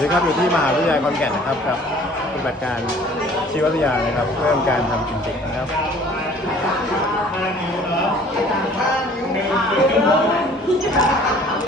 สวัสดีครับอยู่ที่มหาวิทยาลัยขอนแก่นนะครับกับปฏิบัติการชีววิทยานะครับ เรื่องการทำจริงๆนะครับโอ้โห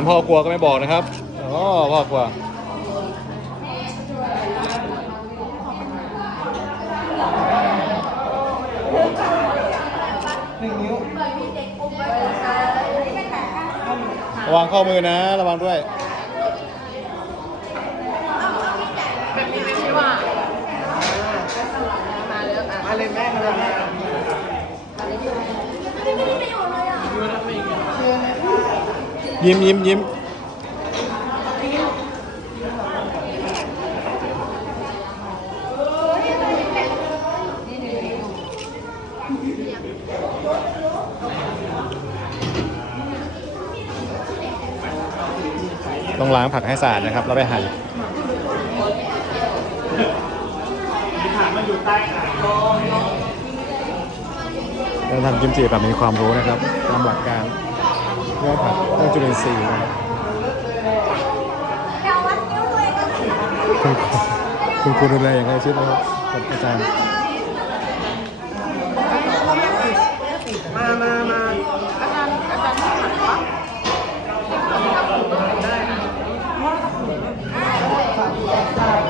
เป็นพ่อครัวก็ไม่บอกนะครับอ๋อพ่อครัวระวังข้อมือนะ ระวังด้วย มาเลยแม่มาเลยแม่ ยิ้มยิ้มยิ้มต้องล้างผักให้สะอาดนะครับแล้วไปหั่นเราทำกิมจิแบบมีความรู้นะครับตามหลักการ เรื่องผักเรื่องจุลินทรีย์นะครับคุณคุณครูดูแลอย่างไรชิดนะครับกับอาจารย์มามามาอาจารย์อาจารย์ถัดวะระ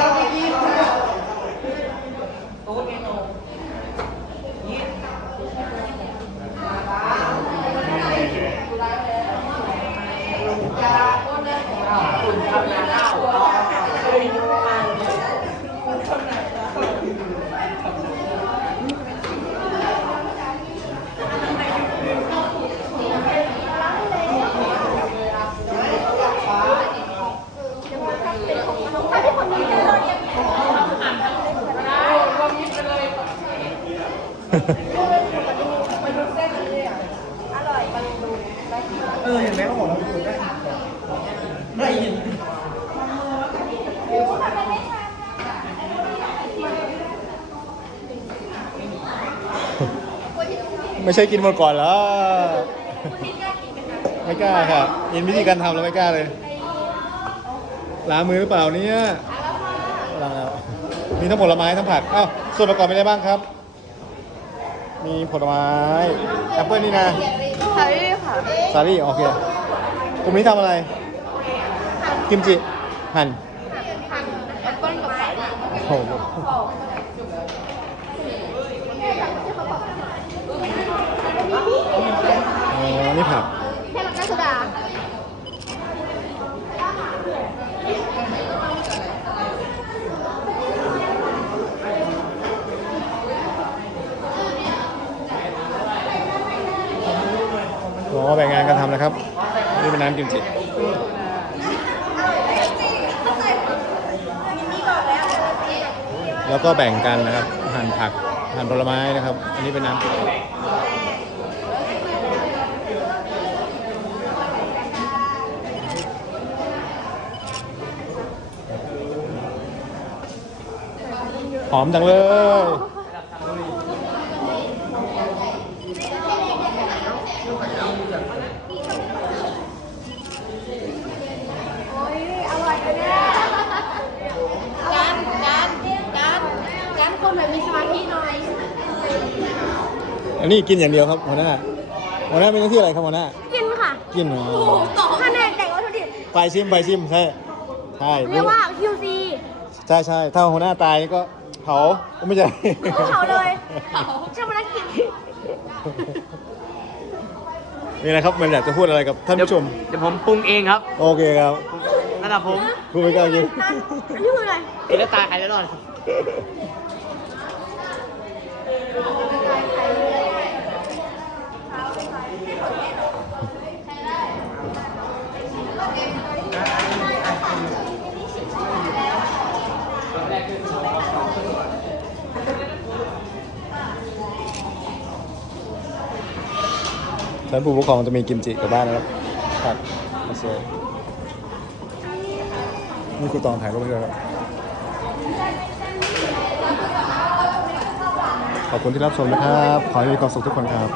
ออเห็นไหมเขาบอกเราดูได้ ได้ยินไม่ใช่กินหมดก่อนแล้วไม่กล้าค่ะเห็นวิธีการทำแล้วไม่กล้าเลยล้างมือหรือเปล่าเนี่ยล้างแล้วมีทั้งผลไม้ทั้งผักอ้าวส่วนประกอบมีอะไรบ้างครับ มีผลไม้แอปเปิลนี่นะใช่ค่ะสาลี่โอเคกลุ่มนี้ทำอะไร กิมจิหั่นแอปเปิ้ลกับสาลี่โอ้โหอ๋อนี่ผักแค่มันก็โซดาอ๋อแบ่งงานกันทำนะครับ นี่เป็นน้ำกิมจิ แล้วก็แบ่งกันนะครับหั่นผักหั่นผลไม้นะครับ อันนี้เป็นน้ำกิมจิหอมจังเลย โอ้ยอร่อยเลยเนี่ยการการการการคนแบบมีสมาธิหน่ อยอันนี้กินอย่างเดียวครับหัวหน้าหัวหน้าเป็นหน้าที่อะไรครับหัวหน้า กินค่ะกินเหรอแผนกแต่งวัตถุดิบไปชิมไปชิมใช่ใช่เรียกว่า QC ใช่ใช่ถ้าหัวหน้าตายนี่ก็เผาไม่ใช่เผาเลยช่างมันนักกินนี่นะครับมันอยากจะพูดอะไรกับท่านผู้ชม เดี๋ยวผมปรุงเองครับ โอเคครับระดับผมพูดไปก่อนกินนั่นอันนี้คืออะไรกินแล้วตายใครแน่นอน ท่านผู้ปกครองจะมีกิมจิกลับบ้านนะครับครับโอเคนี่ครูตองถ่ายรูปให้ด้วยครับขอบคุณที่รับชมนะครับ ขอให้มีความสุขทุกคนครับ